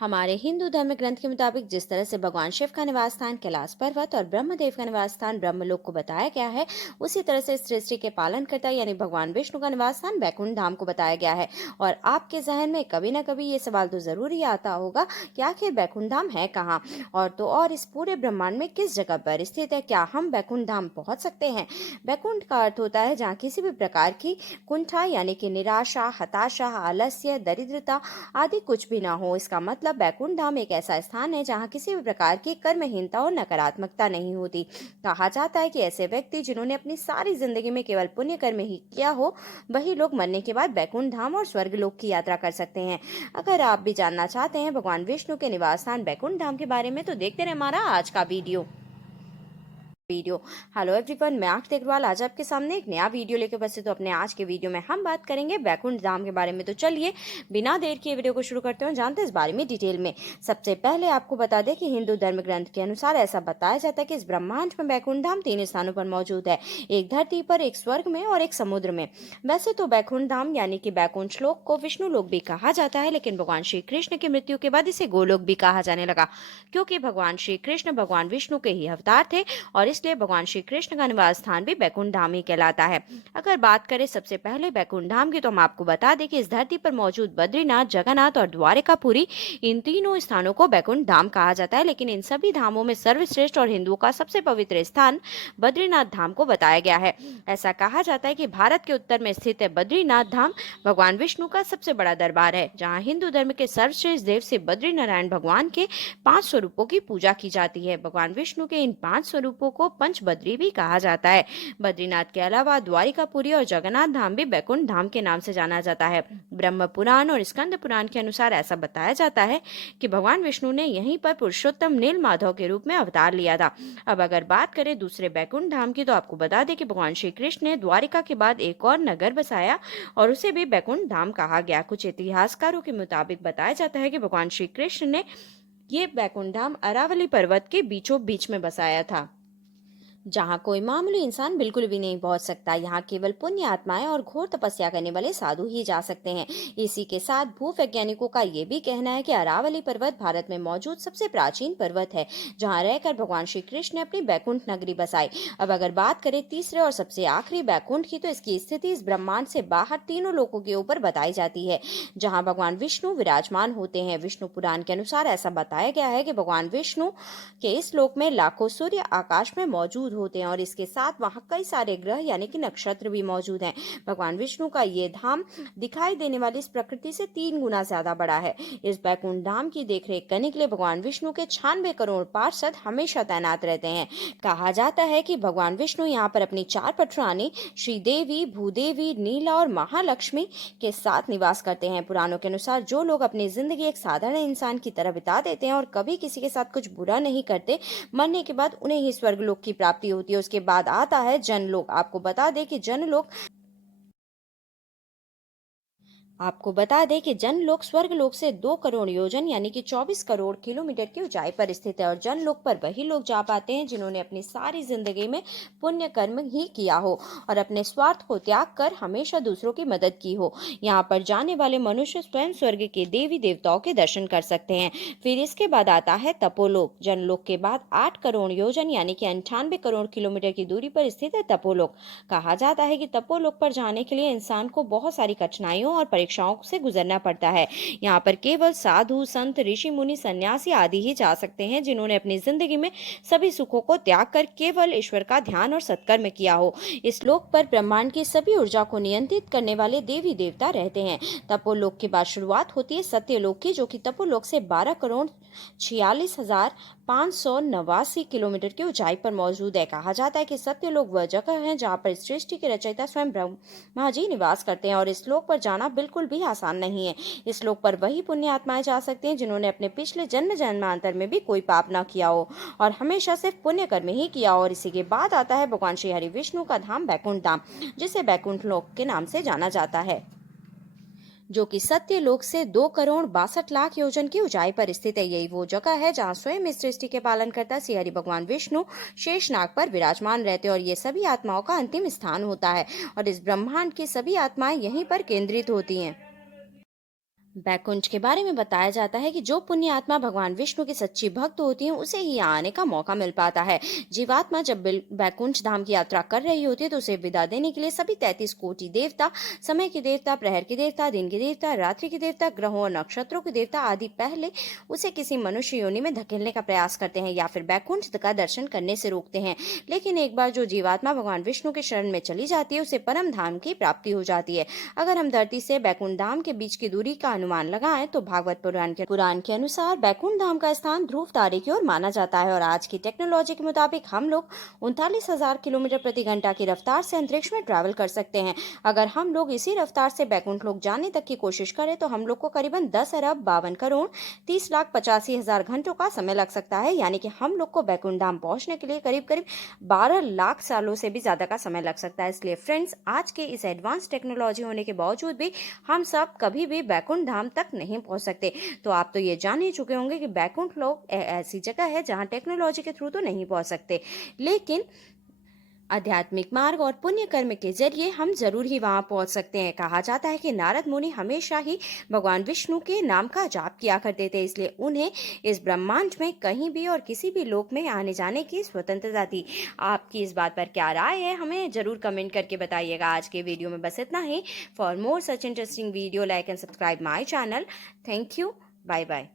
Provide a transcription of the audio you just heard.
हमारे हिंदू धर्म ग्रंथ के मुताबिक जिस तरह से भगवान शिव का निवास स्थान कैलाश पर्वत और ब्रह्मदेव का निवास स्थान ब्रह्मलोक को बताया गया है, उसी तरह से इस सृष्टि के पालन करता यानी भगवान विष्णु का निवास स्थान बैकुंठ धाम को बताया गया है। और आपके जहन में कभी ना कभी ये सवाल तो जरूर ही आता होगा कि आखिर बैकुंठ धाम है कहाँ, और इस पूरे ब्रह्मांड में किस जगह पर स्थित है। क्या हम बैकुंठ धाम पहुंच सकते हैं? बैकुंठ का अर्थ होता है जहाँ किसी भी प्रकार की कुंठा यानी कि निराशा, हताशा, आलस्य, दरिद्रता आदि कुछ भी ना हो। इसका मतलब बैकुंठ धाम एक ऐसा स्थान है जहाँ किसी भी प्रकार की कर्महीनता और नकारात्मकता नहीं होती। कहा जाता है कि ऐसे व्यक्ति जिन्होंने अपनी सारी जिंदगी में केवल पुण्य कर्म ही किया हो, वही लोग मरने के बाद बैकुंठ धाम और स्वर्गलोक की यात्रा कर सकते हैं। अगर आप भी जानना चाहते हैं भगवान विष्णु के निवास स्थान बैकुंठ धाम के बारे में, तो देखते रहे हमारा आज का वीडियो। हेलो एवरीवन, मैं आरती अग्रवाल आज आपके सामने एक नया वीडियो लेकर उपस्थित हूं। अपने आज के वीडियो में हम बात करेंगे बैकुंठ धाम के बारे में। तो चलिए बिना देर किए वीडियो को शुरू करते हैं, जानते हैं इस बारे में डिटेल में। सबसे पहले आपको बता दें कि हिंदू धर्म ग्रंथ के अनुसार ऐसा बताया जाता है कि इस ब्रह्मांड में बैकुंठ धाम 3 स्थानों पर मौजूद है, एक धरती पर, एक स्वर्ग में और एक समुद्र में। वैसे तो बैकुंठ धाम यानी कि बैकुंठ श्लोक को विष्णु लोक भी कहा जाता है, लेकिन भगवान श्री कृष्ण की मृत्यु के बाद इसे गोलोक भी कहा जाने लगा, क्योंकि भगवान श्री कृष्ण भगवान विष्णु के ही अवतार थे और इसलिए भगवान श्री कृष्ण का निवास स्थान भी बैकुंठ धाम ही कहलाता है। अगर बात करें सबसे पहले बैकुंठ धाम की, तो हम आपको बता दें कि इस धरती पर मौजूद बद्रीनाथ, जगन्नाथ और द्वारिकापुरी, इन तीनों स्थानों को बैकुंठ धाम कहा जाता है। लेकिन इन सभी धामों में सर्वश्रेष्ठ और हिंदुओं का सबसे पवित्र स्थान बद्रीनाथ धाम को बताया गया है। ऐसा कहा जाता है कि भारत के उत्तर में स्थित है बद्रीनाथ धाम भगवान विष्णु का सबसे बड़ा दरबार है, जहाँ हिंदू धर्म के सर्वश्रेष्ठ देव से बद्री नारायण भगवान के 5 स्वरूपों की पूजा की जाती है। भगवान विष्णु के इन 5 स्वरूपों को पंचबद्री भी कहा जाता है। बद्रीनाथ के अलावा द्वारिकापुरी और जगन्नाथ धाम भी बैकुंठ धाम के नाम से जाना जाता है। ब्रह्म पुराण और स्कंद पुराण के अनुसार ऐसा बताया जाता है कि भगवान विष्णु ने यहीं पर पुरुषोत्तम नील माधव के रूप में अवतार लिया था। अब अगर बात करें दूसरे बैकुंठ धाम की, तो आपको बता दें कि भगवान श्री कृष्ण ने द्वारिका के बाद एक और नगर बसाया और उसे भी बैकुंठ धाम कहा गया। कुछ इतिहासकारों के मुताबिक बताया जाता है कि भगवान श्री कृष्ण ने ये बैकुंठ धाम अरावली पर्वत के बीचों बीच में बसाया था, जहाँ कोई मामूली इंसान बिल्कुल भी नहीं पहुंच सकता। यहाँ केवल पुण्य आत्माएं और घोर तपस्या करने वाले साधु ही जा सकते हैं। इसी के साथ भूवैज्ञानिकों का ये भी कहना है कि अरावली पर्वत भारत में मौजूद सबसे प्राचीन पर्वत है, जहाँ रहकर भगवान श्री कृष्ण ने अपनी बैकुंठ नगरी बसाई। अब अगर बात करें तीसरे और सबसे आखिरी बैकुंठ की, तो इसकी स्थिति इस ब्रह्मांड से बाहर तीनों लोकों के ऊपर बताई जाती है, जहाँ भगवान विष्णु विराजमान होते हैं। विष्णु पुराण के अनुसार ऐसा बताया गया है कि भगवान विष्णु के इस लोक में लाखों सूर्य आकाश में मौजूद होते हैं और इसके साथ वहां कई सारे ग्रह यानी कि नक्षत्र भी मौजूद हैं। भगवान विष्णु का ये धाम दिखाई देने वाली इस प्रकृति से 3 गुना ज्यादा बड़ा है। इस बैकुंठ धाम की देखरेख करने के लिए भगवान विष्णु के 96 करोड़ पार्षद हमेशा तैनात रहते हैं। कहा जाता है कि भगवान विष्णु यहाँ पर अपनी 4 पटरानी श्रीदेवी, भूदेवी, नीला और महालक्ष्मी के साथ निवास करते हैं। पुराणों के अनुसार जो लोग अपनी जिंदगी एक साधारण इंसान की तरह बिता देते हैं और कभी किसी के साथ कुछ बुरा नहीं करते, मरने के बाद उन्हें ही स्वर्गलोक की प्राप्ति होती है। उसके बाद आता है जनलोक। आपको बता दें कि जनलोक स्वर्गलोक से 2 करोड़ योजन यानी कि 24 करोड़ किलोमीटर की ऊंचाई पर स्थित है और जनलोक पर वही लोग जा पाते हैं जिन्होंने अपनी सारी जिंदगी में पुण्य कर्म ही किया हो और अपने स्वार्थ को त्याग कर हमेशा दूसरों की मदद की हो। यहाँ पर जाने वाले मनुष्य स्वयं स्वर्ग के देवी देवताओं के दर्शन कर सकते हैं। फिर इसके बाद आता है तपोलोक। जनलोक के बाद 8 करोड़ योजन यानी कि 98 करोड़ किलोमीटर की दूरी पर स्थित है तपोलोक। कहा जाता है कि तपोलोक पर जाने के लिए इंसान को बहुत सारी कठिनाइयों और परीक्षाओं से गुजरना पड़ता है। यहाँ पर केवल साधु, संत, ऋषि, मुनि, सन्यासी आदि ही जा सकते हैं जिन्होंने अपनी जिंदगी में सभी सुखों को त्याग कर केवल ईश्वर का ध्यान और सत्कर्म किया हो। इस लोक पर ब्रह्मांड की सभी ऊर्जा को नियंत्रित करने वाले देवी देवता रहते हैं। तपोलोक के बाद शुरुआत होती है सत्यलोक की, जो कि तपोलोक से 12 करोड़ 46,589 किलोमीटर की ऊंचाई पर मौजूद है। कहा जाता है कि सत्यलोक वह जगह है जहाँ पर सृष्टि के रचयिता स्वयं ब्रह्मा जी निवास करते हैं और इस लोक पर जाना बिल्कुल भी आसान नहीं है। इस लोक पर वही पुण्य आत्माएं जा सकती हैं जिन्होंने अपने पिछले जन्म जन्मांतर में भी कोई पाप न किया हो और हमेशा सिर्फ पुण्य कर्म ही किया हो। और इसी के बाद आता है भगवान श्री हरि विष्णु का धाम बैकुंठ धाम, जिसे बैकुंठ लोक के नाम से जाना जाता है, जो कि सत्यलोक से 2 करोड़ 62 लाख योजन की ऊंचाई पर स्थित है। यही वो जगह है जहां स्वयं इस सृष्टि के पालन करता श्री हरि भगवान विष्णु शेषनाग पर विराजमान रहते हैं और ये सभी आत्माओं का अंतिम स्थान होता है और इस ब्रह्मांड की सभी आत्माएं यहीं पर केंद्रित होती हैं। बैकुंठ के बारे में बताया जाता है कि जो पुण्य आत्मा भगवान विष्णु की सच्ची भक्त होती है उसे ही यहाँ आने का मौका मिल पाता है। जीवात्मा जब बैकुंठ धाम की यात्रा कर रही होती है तो उसे विदा देने के लिए सभी 33 कोटि देवता, समय के देवता, प्रहर के देवता, दिन के देवता, रात्रि के देवता, ग्रहों और नक्षत्रों के देवता आदि पहले उसे किसी मनुष्य योनि में धकेलने का प्रयास करते हैं या फिर बैकुंठ का दर्शन करने से रोकते हैं। लेकिन एक बार जो जीवात्मा भगवान विष्णु के शरण में चली जाती है उसे परम धाम की प्राप्ति हो जाती है। अगर हम धरती से बैकुंठ धाम के बीच की दूरी का अनुमान लगाएं तो भागवत पुराण के अनुसार बैकुंठ धाम का स्थान ध्रुव तारे की ओर माना जाता है और आज की टेक्नोलॉजी के मुताबिक हम लोग 39,000 किलोमीटर प्रति घंटा की रफ्तार से अंतरिक्ष में ट्रैवल कर सकते हैं। अगर हम लोग इसी रफ्तार से बैकुंठ लोक जाने तक की कोशिश करें तो हम लोग को करीबन 10,52,करोड़ 30,85,000 घंटों का समय लग सकता है, यानी कि हम लोग को बैकुंठ धाम पहुंचने के लिए करीब करीब 12 लाख सालों से भी ज्यादा का समय लग सकता है। इसलिए फ्रेंड्स, आज के इस एडवांस टेक्नोलॉजी होने के बावजूद भी हम सब कभी भी बैकुंठ धाम तक नहीं पहुंच सकते। तो आप तो ये जान ही चुके होंगे कि बैकुंठ लोक ऐसी जगह है जहां टेक्नोलॉजी के थ्रू तो नहीं पहुंच सकते, लेकिन आध्यात्मिक मार्ग और पुण्य कर्म के जरिए हम जरूर ही वहां पहुंच सकते हैं। कहा जाता है कि नारद मुनि हमेशा ही भगवान विष्णु के नाम का जाप किया करते थे, इसलिए उन्हें इस ब्रह्मांड में कहीं भी और किसी भी लोक में आने जाने की स्वतंत्रता थी। आपकी इस बात पर क्या राय है, हमें जरूर कमेंट करके बताइएगा। आज के वीडियो में बस इतना ही। For more such interesting video, like and subscribe my channel. Thank you. Bye bye.